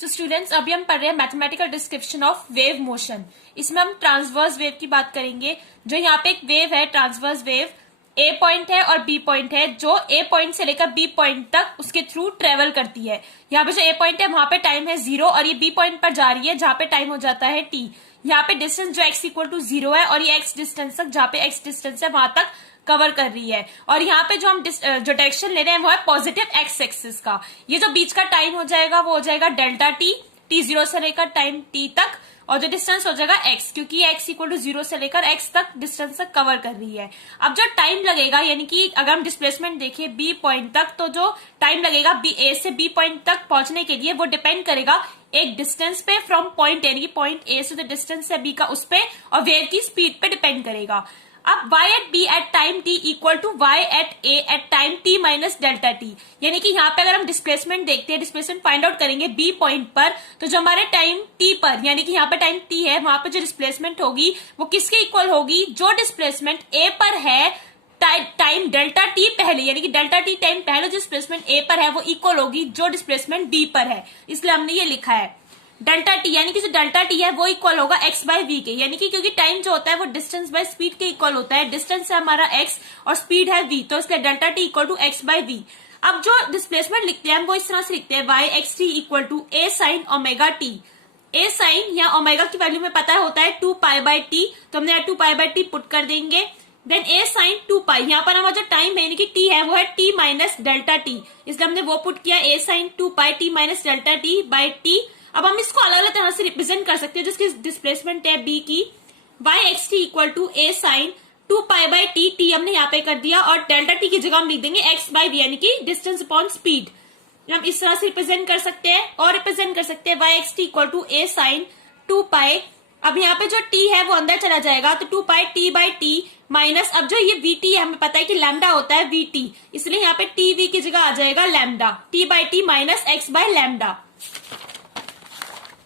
तो स्टूडेंट्स अभी हम पढ़ रहे हैं mathematical description of wave motion. इसमें हम ट्रांसवर्स वेव की बात करेंगे। जो यहाँ पे एक वेव है ट्रांसवर्स वेव, ए पॉइंट है और बी पॉइंट है, जो ए पॉइंट से लेकर बी पॉइंट तक उसके थ्रू ट्रेवल करती है। यहाँ पे जो ए पॉइंट है वहां पे टाइम है 0 और ये बी पॉइंट पर जा रही है जहां पे टाइम हो जाता है t। यहाँ पे डिस्टेंस जो x इक्वल टू 0 है और ये x डिस्टेंस तक, जहां पे x डिस्टेंस है वहां तक कवर कर रही है। और यहाँ पे जो हम जो डायरेक्शन ले रहे हैं वो है पॉजिटिव एक्स एक्सिस का। ये जो बीच का टाइम हो जाएगा वो हो जाएगा डेल्टा टी, t0 से लेकर टाइम t तक, और जो डिस्टेंस हो जाएगा x, क्योंकि x इक्वल टू 0 से लेकर x तक डिस्टेंस तक कवर कर रही है। अब जो टाइम लगेगा, यानी कि अगर हम डिस्प्लेसमेंट देखें b पॉइंट तक, तो जो टाइम लगेगा a से b पॉइंट तक पहुंचने के लिए वो डिपेंड करेगा एक डिस्टेंस पे फ्रॉम पॉइंट, यानी कि पॉइंट a से जो डिस्टेंस है b का उस पे, और वेव की स्पीड पे डिपेंड करेगा। अब y at b at time t equal to y at a at time t minus delta t, यानी कि यहाँ पे अगर हम डिस्प्लेसमेंट देखते हैं, डिस्प्लेसमेंट फाइंड आउट करेंगे b पॉइंट पर, तो जो हमारे टाइम t पर, यानी कि यहाँ पे टाइम t है, वहां पे जो डिस्प्लेसमेंट होगी वो किसके इक्वल होगी, जो डिस्प्लेसमेंट a पर है टाइम डेल्टा t पहले, यानी कि डेल्टा t टाइम पहले जो डिस्प्लेसमेंट a पर है वो इक्वल होगी जो डिस्प्लेसमेंट b पर है। इसलिए हमने ये लिखा है डेल्टा टी, यानी कि जो डेल्टा टी है वो इक्वल होगा x बाय वी के, यानी कि क्योंकि टाइम जो होता है वो डिस्टेंस बाय स्पीड के इक्वल होता है। डिस्टेंस है हमारा x और स्पीड है v, तो इसलिए delta T equal to x by V. अब जो डिस्प्लेसमेंट लिखते हैं हम वो इस तरह से लिखते हैं y X T equal to a sine omega T. a sine या ओमेगा की वैल्यू में पता होता है 2 पाई बाय टी, तो हमने 2 पाई बाय टी पुट कर देंगे। देन a साइन 2 पाई, यहाँ पर हमारा जो टाइम है यानी कि t है वो है t माइनस डेल्टा टी, इसलिए हमने वो पुट किया a sine 2 pi t minus delta T by t। अब हम इसको अलग अलग तरह से रिप्रेजेंट कर सकते हैं, जिसकी डिस्प्लेसमेंट है b की y X T equal to a sine 2 pi by t हमने यहाँ पे कर दिया, और डेल्टा t की जगह हम लिख देंगे x बाय v, यानी कि डिस्टेंस अपॉन स्पीड। हम इस तरह से रिप्रेजेंट कर सकते हैं, और रिप्रेजेंट कर सकते हैं y X T equal to a sine 2 pi. अब यहाँ पे जो t है वो अंदर चला जाएगा, तो 2 pi t by t minus, अब जो ये vt है हमें पता है कि लैम्डा होता है vt, इसलिए यहाँ पे tv की जगह आ जाएगा lambda, t by t minus x by lambda.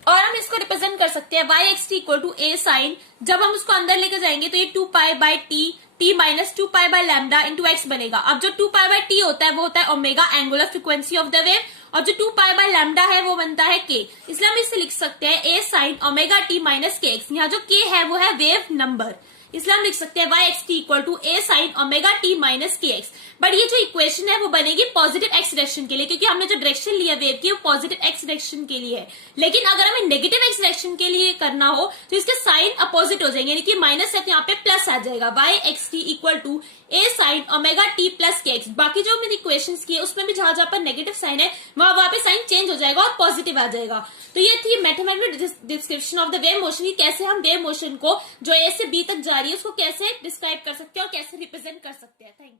और हम इसको रिप्रेजेंट कर सकते हैं y X T equal to a sine, जब हम उसको अंदर लेकर जाएंगे तो ये 2 pi by t minus 2 pi by lambda into X बनेगा। अब जो 2 पाई बाय t होता है वो होता है omega, angular frequency of the wave, और जो 2 पाई बाय लैम्डा है वो बनता है k, इसलिए हम इसे लिख सकते हैं a sine omega t minus K x. यहाँ जो k है वो है वेव नंबर, इसलिए हम लिख सकते हैं y X T equal to a sine omega t minus K X. But ये जो इक्वेशन है वो बनेगी पॉजिटिव एक्स डायरेक्शन के लिए, क्योंकि हमने जो डायरेक्शन लिया वेव की वो पॉजिटिव एक्स डायरेक्शन के लिए है। लेकिन अगर हमें नेगेटिव एक्स डायरेक्शन के लिए करना हो तो इसके साइन अपोजिट हो जाएंगे, यानी कि माइनस है तो यहाँ पे प्लस आ जाएगा, y X T equal to a sine omega t plus K X. बाकी जो मैंने इक्वेशन की है उसमें भी जहां जहां पर नेगेटिव साइन है वहां पे साइन चेंज हो जाएगा और पॉजिटिव आ जाएगा। तो ये थी mathematical description of the wave motion, कैसे हम वेव मोशन को जो a से b तक जा रही है उसको कैसे डिस्क्राइब कर सकते हैं और कैसे रिप्रेजेंट कर सकते हैं। Thank you.